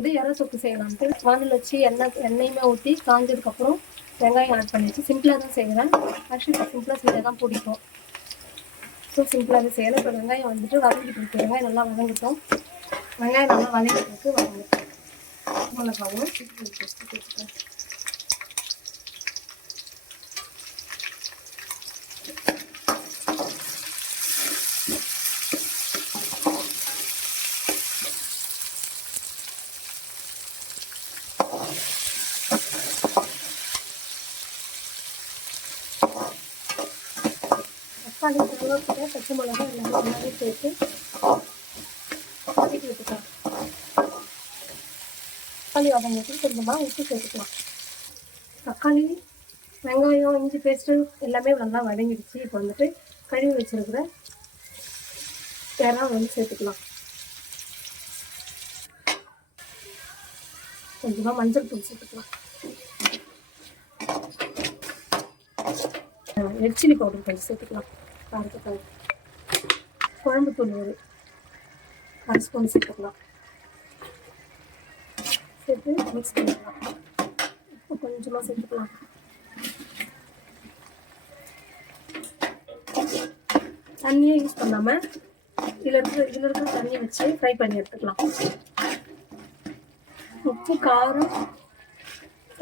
வந்து இறை தொக்கு செய்யலாம்ட்டு வானல் வச்சு எண்ணெயுமே ஊற்றி காஞ்சதுக்கப்புறம் வெங்காயம் ஆட் பண்ணி வச்சு சிம்பிளாக தான் செய்வேன். ஆக்சுவலி சிம்பிளாக செய்ய தான் பிடிக்கும். ஸோ சிம்பிளாகவே செய்யலாம். இப்போ வெங்காயம் வந்துட்டு வதங்கிட்டு இருக்கு. வெங்காயம் நல்லா வதங்கிட்டோம். வெங்காயம் நல்லா வதங்கிட்டு இருக்கு. வதங்கிட்டோம் மிளகாவும் வச்சுக்கலாம். தக்காளி கருவேப்பிலை பச்சை மிளகாய் எல்லாமே ஒன்றாவே சேர்த்து வதக்கி விட்டுக்கலாம். தக்காளி வதங்கிட்டு கொஞ்சமாக உப்பு சேர்த்துக்கலாம். தக்காளி வெங்காயம் இஞ்சி பேஸ்ட்டு எல்லாமே நல்லா வதங்கிடுச்சு. இப்போ வந்துட்டு கழுவி வச்சிருக்கிற இறா வந்து சேர்த்துக்கலாம். கொஞ்சமாக மஞ்சள் தூள் சேர்த்துக்கலாம். ரெட் சில்லி பவுடர் கொஞ்சம் சேர்த்துக்கலாம். காரத்துக்காக குழம்பு தூள் ஒரு 1 ஸ்பூன் சேர்த்துக்கலாம். சேர்த்து மிக்ஸ் பண்ணிக்கலாம். உப்பு கொஞ்சமாக சேர்த்துக்கலாம். தண்ணியே யூஸ் பண்ணாமல் இதில் இருக்கிற தண்ணியை வச்சு ஃப்ரை பண்ணி எடுத்துக்கலாம். உப்பு காரம்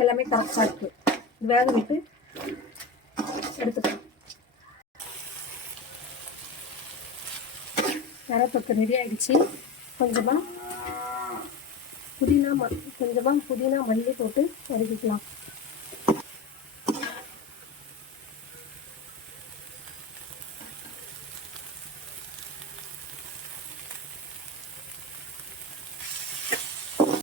எல்லாமே கரெக்டாக இருக்குது. வேக விட்டு எடுத்துக்கலாம். இறை தொக்கு ரெடி ஆகிடுச்சு. கொஞ்சமாக புதினா மல்லி போட்டு வதக்கிக்கலாம்.